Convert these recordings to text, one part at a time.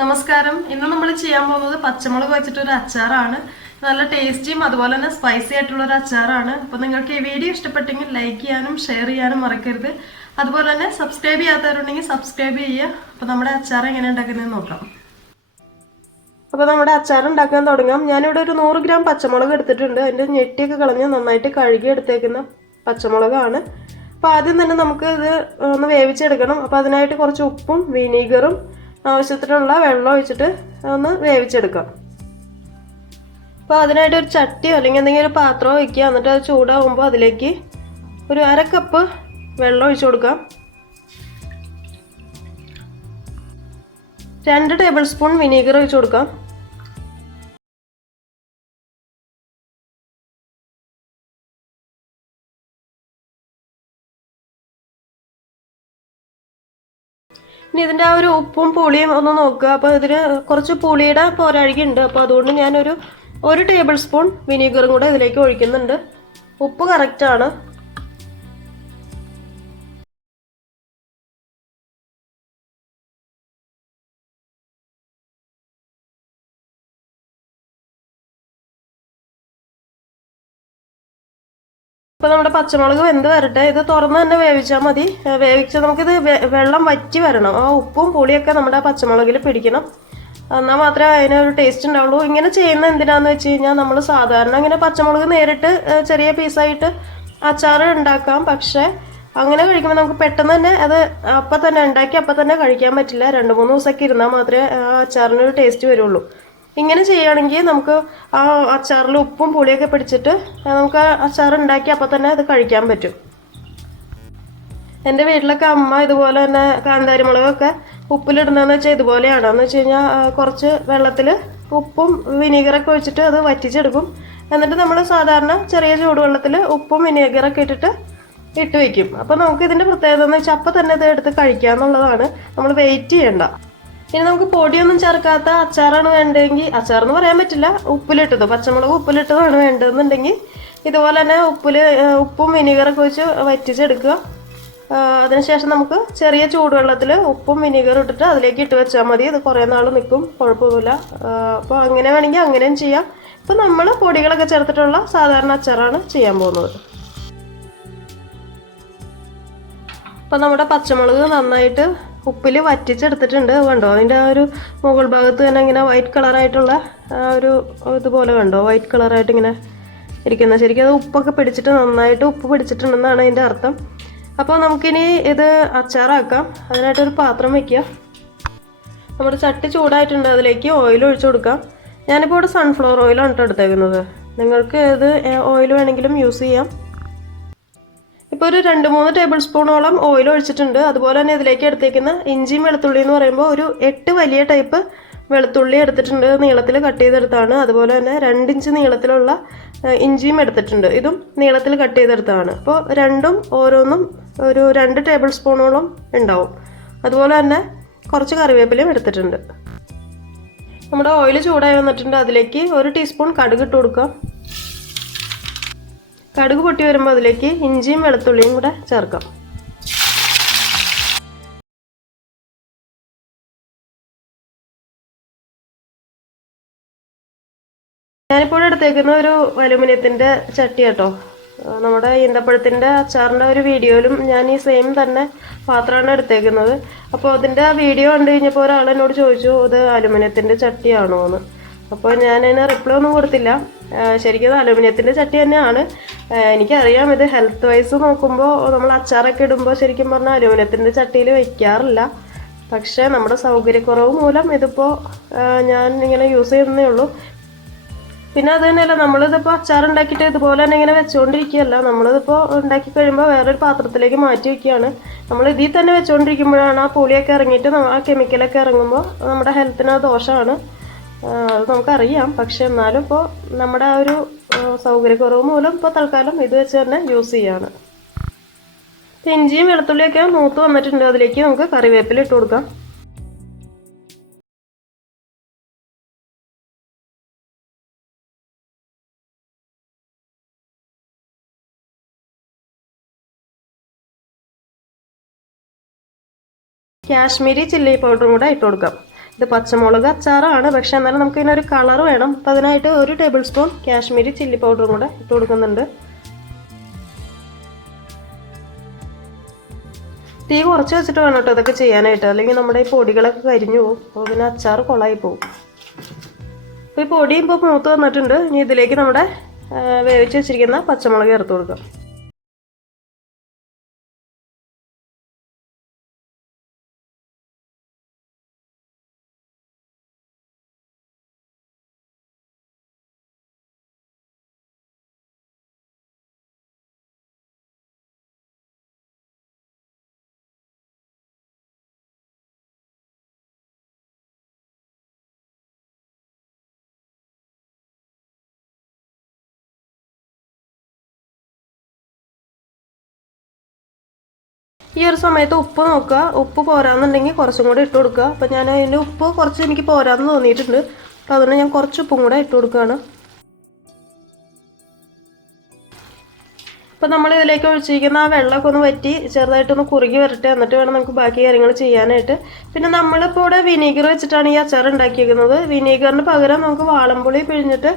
നമസ്കാരം. ഇന്ന് നമ്മൾ ചെയ്യാൻ പോകുന്നത് പച്ചമുളക് വെച്ചിട്ടൊരു അച്ചാറാണ്. നല്ല ടേസ്റ്റിയും അതുപോലെ തന്നെ സ്പൈസി ആയിട്ടുള്ള ഒരു അച്ചാറാണ്. അപ്പോൾ നിങ്ങൾക്ക് ഈ വീഡിയോ ഇഷ്ടപ്പെട്ടെങ്കിൽ ലൈക്ക് ചെയ്യാനും ഷെയർ ചെയ്യാനും മറക്കരുത്. അതുപോലെ തന്നെ സബ്സ്ക്രൈബ് ചെയ്യാത്തവരുണ്ടെങ്കിൽ സബ്സ്ക്രൈബ് ചെയ്യുക. അപ്പോൾ നമ്മുടെ അച്ചാർ എങ്ങനെ ഉണ്ടാക്കുന്നതെന്ന് നോക്കാം. അപ്പോൾ നമ്മുടെ അച്ചാർ ഉണ്ടാക്കാൻ തുടങ്ങാം. ഞാനിവിടെ ഒരു 100 ഗ്രാം പച്ചമുളക് എടുത്തിട്ടുണ്ട്. അതിൻ്റെ ഞെട്ടിയൊക്കെ കളഞ്ഞ് നന്നായിട്ട് കഴുകി എടുത്തേക്കുന്ന പച്ചമുളകാണ്. അപ്പോൾ ആദ്യം തന്നെ നമുക്ക് ഇത് ഒന്ന് വേവിച്ചെടുക്കണം. അപ്പോൾ അതിനായിട്ട് കുറച്ച് ഉപ്പും വിനീഗറും ആവശ്യത്തിനുള്ള വെള്ളം ഒഴിച്ചിട്ട് ഒന്ന് വേവിച്ചെടുക്കാം. അപ്പോൾ അതിനായിട്ട് ഒരു ചട്ടിയോ അല്ലെങ്കിൽ എന്തെങ്കിലും ഒരു പാത്രമോ വയ്ക്കുക. എന്നിട്ട് അത് ചൂടാകുമ്പോൾ അതിലേക്ക് ഒരു 1/2 കപ്പ് വെള്ളം ഒഴിച്ചു കൊടുക്കാം. 2 ടേബിൾ സ്പൂൺ വിനീഗർ ഒഴിച്ചു കൊടുക്കാം. ഇനി ഇതിൻ്റെ ആ ഒരു ഉപ്പും പുളിയും ഒന്ന് നോക്കുക. അപ്പോൾ ഇതിന് കുറച്ച് പുളിയുടെ പോരാഴികയുണ്ട്. അപ്പോൾ അതുകൊണ്ട് ഞാനൊരു 1 ടേബിൾ സ്പൂൺ വിനീഗറും കൂടെ ഇതിലേക്ക് ഒഴിക്കുന്നുണ്ട്. ഉപ്പ് കറക്റ്റാണ്. ഇപ്പോൾ നമ്മുടെ പച്ചമുളക് വെന്ത് വരട്ടെ. ഇത് തുറന്ന് തന്നെ വേവിച്ചാൽ മതി. വേവിച്ചാൽ നമുക്കിത് വെള്ളം വറ്റി വരണം. ആ ഉപ്പും പുളിയൊക്കെ നമ്മുടെ പച്ചമുളകിൽ പിടിക്കണം. എന്നാൽ മാത്രമേ അതിനൊരു ടേസ്റ്റ് ഉണ്ടാവുള്ളൂ. ഇങ്ങനെ ചെയ്യുന്ന എന്തിനാന്ന് വെച്ച് കഴിഞ്ഞാൽ നമ്മൾ സാധാരണ ഇങ്ങനെ പച്ചമുളക് നേരിട്ട് ചെറിയ പീസായിട്ട് അച്ചാർ ഉണ്ടാക്കാം. പക്ഷേ അങ്ങനെ കഴിക്കുമ്പോൾ നമുക്ക് പെട്ടെന്ന് തന്നെ അത് അപ്പം തന്നെ ഉണ്ടാക്കി അപ്പം തന്നെ കഴിക്കാൻ പറ്റില്ല. 2-3 ദിവസമൊക്കെ ഇരുന്നാൽ മാത്രമേ ആ അച്ചാറിനൊരു ടേസ്റ്റ് വരുള്ളൂ. ഇങ്ങനെ ചെയ്യുകയാണെങ്കിൽ നമുക്ക് ആ അച്ചാറിൽ ഉപ്പും പുളിയൊക്കെ പിടിച്ചിട്ട് നമുക്ക് അച്ചാർ ഉണ്ടാക്കി അപ്പം തന്നെ അത് കഴിക്കാൻ പറ്റും. എൻ്റെ വീട്ടിലൊക്കെ അമ്മ ഇതുപോലെ തന്നെ കാന്താരി മുളകൊക്കെ ഉപ്പിലിടുന്നതെന്ന് വെച്ചാൽ ഇതുപോലെയാണ്. എന്ന് വെച്ച് കഴിഞ്ഞാൽ കുറച്ച് വെള്ളത്തിൽ ഉപ്പും വിനീഗറൊക്കെ ഒഴിച്ചിട്ട് അത് വറ്റിച്ചെടുക്കും. എന്നിട്ട് നമ്മൾ സാധാരണ ചെറിയ ചൂടുവെള്ളത്തിൽ ഉപ്പും വിനീഗറൊക്കെ ഇട്ട് വയ്ക്കും. അപ്പോൾ നമുക്ക് ഇതിൻ്റെ പ്രത്യേകത എന്ന് വെച്ചാൽ അപ്പം തന്നെ ഇത് എടുത്ത് കഴിക്കുക എന്നുള്ളതാണ്. നമ്മൾ വെയിറ്റ് ചെയ്യണ്ട. ഇനി നമുക്ക് പൊടിയൊന്നും ചേർക്കാത്ത അച്ചാറാണ് വേണ്ടതെങ്കിൽ, അച്ചാർ എന്ന് പറയാൻ പറ്റില്ല, ഉപ്പിലിട്ടത് പച്ചമുളക് ഉപ്പിലിട്ടതാണ് വേണ്ടതെന്നുണ്ടെങ്കിൽ ഇതുപോലെ തന്നെ ഉപ്പും വിനീഗറൊക്കെ വെച്ച് വറ്റിച്ചെടുക്കുക. അതിനുശേഷം നമുക്ക് ചെറിയ ചൂടുവെള്ളത്തിൽ ഉപ്പും വിനീഗറും ഇട്ടിട്ട് അതിലേക്ക് ഇട്ട് വെച്ചാൽ മതി. ഇത് കുറേ നാൾ നിൽക്കും, കുഴപ്പമില്ല. അപ്പോൾ അങ്ങനെ വേണമെങ്കിൽ അങ്ങനെയും ചെയ്യാം. ഇപ്പം നമ്മൾ പൊടികളൊക്കെ ചേർത്തിട്ടുള്ള സാധാരണ അച്ചാറാണ് ചെയ്യാൻ പോകുന്നത്. അപ്പം നമ്മുടെ പച്ചമുളക് നന്നായിട്ട് ഉപ്പിൽ വറ്റിച്ചെടുത്തിട്ടുണ്ട്. കണ്ടോ, അതിൻ്റെ ആ ഒരു മുകൾ ഭാഗത്ത് തന്നെ ഇങ്ങനെ വൈറ്റ് കളറായിട്ടുള്ള ഒരു ഇതുപോലെ കണ്ടോ, വൈറ്റ് കളറായിട്ട് ഇങ്ങനെ ഇരിക്കുന്നത്. ശരിക്കും അത് ഉപ്പൊക്കെ പിടിച്ചിട്ട് നന്നായിട്ട് ഉപ്പ് പിടിച്ചിട്ടുണ്ടെന്നാണ് അതിൻ്റെ അർത്ഥം. അപ്പോൾ നമുക്കിനി ഇത് അച്ചാറാക്കാം. അതിനായിട്ടൊരു പാത്രം വയ്ക്കുക. നമ്മുടെ ചട്ടി ചൂടായിട്ടുണ്ട്. അതിലേക്ക് ഓയിൽ ഒഴിച്ചു കൊടുക്കാം. ഞാനിപ്പോൾ ഇവിടെ സൺഫ്ലവർ ഓയിലാണ് കേട്ടോ എടുത്തേക്കുന്നത്. നിങ്ങൾക്ക് ഏത് ഓയിൽ വേണമെങ്കിലും യൂസ് ചെയ്യാം. ഇപ്പോൾ ഒരു 2-3 ടേബിൾ സ്പൂണോളം ഓയിൽ ഒഴിച്ചിട്ടുണ്ട്. അതുപോലെ തന്നെ ഇതിലേക്ക് എടുത്തേക്കുന്ന ഇഞ്ചിയും വെളുത്തുള്ളി എന്ന് പറയുമ്പോൾ ഒരു 8 വലിയ ടൈപ്പ് വെളുത്തുള്ളി എടുത്തിട്ടുണ്ട്. നീളത്തിൽ കട്ട് ചെയ്തെടുത്താണ്. അതുപോലെ തന്നെ 2 ഇഞ്ച് നീളത്തിലുള്ള ഇഞ്ചിയും എടുത്തിട്ടുണ്ട്. ഇതും നീളത്തിൽ കട്ട് ചെയ്തെടുത്താണ്. അപ്പോൾ രണ്ടും ഓരോന്നും ഒരു 2 ടേബിൾ സ്പൂണോളം ഉണ്ടാവും. അതുപോലെ തന്നെ കുറച്ച് കറിവേപ്പിലയും എടുത്തിട്ടുണ്ട്. നമ്മുടെ ഓയിൽ ചൂടായി വന്നിട്ടുണ്ട്. അതിലേക്ക് 1 ടീസ്പൂൺ കടുക് ഇട്ട് കൊടുക്കാം. കടുക് പൊട്ടി വരുമ്പോൾ അതിലേക്ക് ഇഞ്ചിയും വെളുത്തുള്ളിയും കൂടെ ചേർക്കാം. ഞാനിപ്പോൾ എടുത്തേക്കുന്ന ഒരു അലുമിനിയത്തിൻ്റെ ചട്ടി കേട്ടോ. നമ്മുടെ ഈന്തപ്പഴത്തിൻ്റെ അച്ചാറിൻ്റെ ഒരു വീഡിയോയിലും ഞാൻ ഈ സെയിം തന്നെ പാത്രമാണ് എടുത്തേക്കുന്നത്. അപ്പോൾ അതിൻ്റെ ആ വീഡിയോ കണ്ടു കഴിഞ്ഞപ്പോൾ ഒരാൾ എന്നോട് ചോദിച്ചു, ഇത് അലുമിനിയത്തിൻ്റെ ചട്ടിയാണോ എന്ന്. അപ്പോൾ ഞാനതിന് റിപ്ലൈ ഒന്നും കൊടുത്തില്ല. ശരിക്കും അത് അലുമിനിയത്തിൻ്റെ ചട്ടി തന്നെയാണ്. എനിക്കറിയാം, ഇത് ഹെൽത്ത് വൈസ് നോക്കുമ്പോൾ നമ്മൾ അച്ചാറൊക്കെ ഇടുമ്പോൾ ശരിക്കും പറഞ്ഞാൽ അലുമിനിയത്തിൻ്റെ ചട്ടിയിൽ വയ്ക്കാറില്ല. പക്ഷേ നമ്മുടെ സൗകര്യക്കുറവ് മൂലം ഇതിപ്പോൾ ഞാൻ ഇങ്ങനെ യൂസ് ചെയ്യുന്നേ ഉള്ളൂ. പിന്നെ അത് തന്നെയല്ല, നമ്മളിതിപ്പോൾ അച്ചാറുണ്ടാക്കിയിട്ട് ഇതുപോലെ തന്നെ ഇങ്ങനെ വെച്ചുകൊണ്ടിരിക്കുകയല്ല. നമ്മളിതിപ്പോൾ ഉണ്ടാക്കി കഴിയുമ്പോൾ വേറൊരു പാത്രത്തിലേക്ക് മാറ്റി വയ്ക്കുകയാണ്. നമ്മൾ ഇതിൽ തന്നെ വെച്ചുകൊണ്ടിരിക്കുമ്പോഴാണ് ആ പുളിയൊക്കെ ഇറങ്ങിയിട്ട് ആ കെമിക്കലൊക്കെ ഇറങ്ങുമ്പോൾ നമ്മുടെ ഹെൽത്തിന് ദോഷമാണ്. അത് നമുക്കറിയാം. പക്ഷെ എന്നാലും ഇപ്പോൾ നമ്മുടെ ആ ഒരു സൗകര്യക്കുറവ് മൂലം ഇപ്പോൾ തൽക്കാലം ഇത് വെച്ച് തന്നെ യൂസ് ചെയ്യാണ്. ഇഞ്ചിയും വെളുത്തുള്ളിയൊക്കെ മൂത്ത് വന്നിട്ടുണ്ട്. അതിലേക്ക് നമുക്ക് കറിവേപ്പില ഇട്ട് കൊടുക്കാം. കാശ്മീരി ചില്ലി പൗഡറും കൂടെ ഇട്ട് കൊടുക്കാം. ഇത് പച്ചമുളക് അച്ചാറാണ്, പക്ഷെ എന്നാലും നമുക്ക് ഇതിനൊരു കളർ വേണം. അപ്പം അതിനായിട്ട് 1 ടേബിൾ സ്പൂൺ കാശ്മീരി ചില്ലി പൗഡറും കൂടെ ഇട്ട് കൊടുക്കുന്നുണ്ട്. തീ കുറച്ച് വെച്ചിട്ട് വേണം കേട്ടോ ഇതൊക്കെ ചെയ്യാനായിട്ട്, അല്ലെങ്കിൽ നമ്മുടെ ഈ പൊടികളൊക്കെ കരിഞ്ഞു പോകും. അപ്പോൾ പിന്നെ അച്ചാർ കൊളായി പോകും. അപ്പോൾ ഈ പൊടി ഇപ്പോൾ മൂത്ത് വന്നിട്ടുണ്ട്. ഇനി ഇതിലേക്ക് നമ്മുടെ വേവിച്ച് വെച്ചിരിക്കുന്ന പച്ചമുളക് ചേർത്ത് കൊടുക്കാം. ഈ ഒരു സമയത്ത് ഉപ്പ് നോക്കുക. ഉപ്പ് പോരാന്നുണ്ടെങ്കിൽ കുറച്ചും കൂടെ ഇട്ട് കൊടുക്കുക. അപ്പം ഞാൻ അതിൻ്റെ ഉപ്പ് കുറച്ച് എനിക്ക് പോരാന്ന് തോന്നിയിട്ടുണ്ട്. അപ്പോൾ അതുകൊണ്ട് ഞാൻ കുറച്ച് ഉപ്പും കൂടെ ഇട്ട് കൊടുക്കുകയാണ്. അപ്പോൾ നമ്മൾ ഇതിലേക്ക് ഒഴിച്ചിരിക്കുന്ന ആ വെള്ളമൊക്കെ ഒന്ന് വറ്റി ചെറുതായിട്ടൊന്ന് കുറുകി വരട്ടെ. എന്നിട്ട് വേണം നമുക്ക് ബാക്കി കാര്യങ്ങൾ ചെയ്യാനായിട്ട്. പിന്നെ നമ്മളിപ്പോൾ ഇവിടെ വിനീഗർ വെച്ചിട്ടാണ് ഈ അച്ചാർ ഉണ്ടാക്കിയിരിക്കുന്നത്. വിനീഗറിന് പകരം നമുക്ക് വാളംപുളി പിഴിഞ്ഞിട്ട്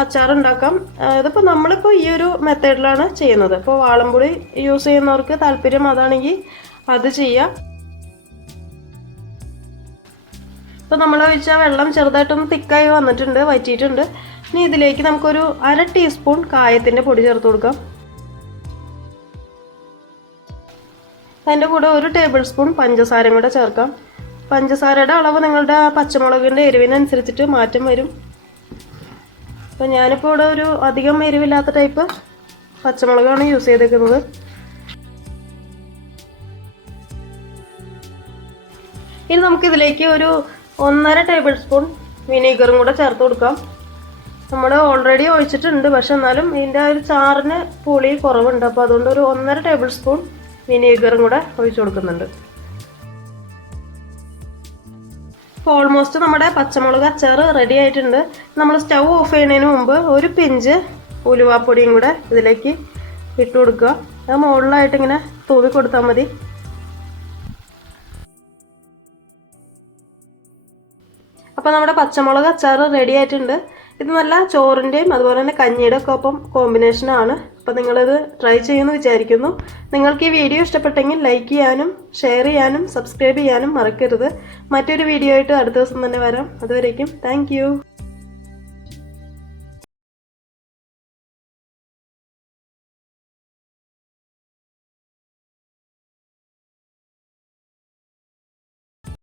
അച്ചാർ ഉണ്ടാക്കാം. ഇതിപ്പോൾ നമ്മളിപ്പോൾ ഈ ഒരു മെത്തേഡിലാണ് ചെയ്യുന്നത്. അപ്പോൾ വാളംപുളി യൂസ് ചെയ്യുന്നവർക്ക് താല്പര്യം അതാണെങ്കിൽ അത് ചെയ്യാം. ഇപ്പോൾ നമ്മൾ ഒഴിച്ച വെള്ളം ചെറുതായിട്ടൊന്ന് തിക്കായി വന്നിട്ടുണ്ട്, വറ്റിയിട്ടുണ്ട്. ഇനി ഇതിലേക്ക് നമുക്കൊരു 1/2 ടീസ്പൂൺ കായത്തിൻ്റെ പൊടി ചേർത്ത് കൊടുക്കാം. അതിൻ്റെ കൂടെ 1 ടേബിൾ സ്പൂൺ പഞ്ചസാരയും കൂടെ ചേർക്കാം. പഞ്ചസാരയുടെ അളവ് നിങ്ങളുടെ പച്ചമുളകിൻ്റെ എരിവിനനുസരിച്ചിട്ട് മാറ്റം വരും. അപ്പോൾ ഞാനിപ്പോൾ ഇവിടെ ഒരു അധികം എരിവില്ലാത്ത ടൈപ്പ് പച്ചമുളകാണ് യൂസ് ചെയ്തേക്കുന്നത്. ഇനി നമുക്കിതിലേക്ക് ഒരു 1.5 ടേബിൾ സ്പൂൺ വിനീഗറും കൂടെ ചേർത്ത് കൊടുക്കാം. നമ്മൾ ഓൾറെഡി ഒഴിച്ചിട്ടുണ്ട്, പക്ഷെ എന്നാലും ഇതിൻ്റെ ഒരു ചാറിന് പുളി കുറവുണ്ട്. അപ്പോൾ അതുകൊണ്ട് ഒരു 1.5 ടേബിൾ സ്പൂൺ വിനീഗറും കൂടെ ഒഴിച്ചു കൊടുക്കുന്നുണ്ട്. ഇപ്പോൾ ഓൾമോസ്റ്റ് നമ്മുടെ പച്ചമുളക് അച്ചാർ റെഡി ആയിട്ടുണ്ട്. നമ്മൾ സ്റ്റൗ ഓഫ് ചെയ്യുന്നതിന് മുമ്പ് ഒരു പിഞ്ച് ഉലുവാപ്പൊടിയും കൂടെ ഇതിലേക്ക് ഇട്ട് കൊടുക്കുക. അത് മുകളിലായിട്ട് ഇങ്ങനെ തൂവി കൊടുത്താൽ മതി. അപ്പോൾ നമ്മുടെ പച്ചമുളക് അച്ചാർ റെഡി ആയിട്ടുണ്ട്. ഇത് നല്ല ചോറിൻ്റെയും അതുപോലെ തന്നെ കഞ്ഞിയുടെ ഒക്കെ ഒപ്പം കോമ്പിനേഷനാണ്. അപ്പോൾ നിങ്ങളിത് ട്രൈ ചെയ്യുമെന്ന് വിചാരിക്കുന്നു. നിങ്ങൾക്ക് ഈ വീഡിയോ ഇഷ്ടപ്പെട്ടെങ്കിൽ ലൈക്ക് ചെയ്യാനും ഷെയർ ചെയ്യാനും സബ്സ്ക്രൈബ് ചെയ്യാനും മറക്കരുത്. മറ്റൊരു വീഡിയോ ആയിട്ട് അടുത്ത ദിവസം തന്നെ വരാം. അതുവരേക്കും താങ്ക്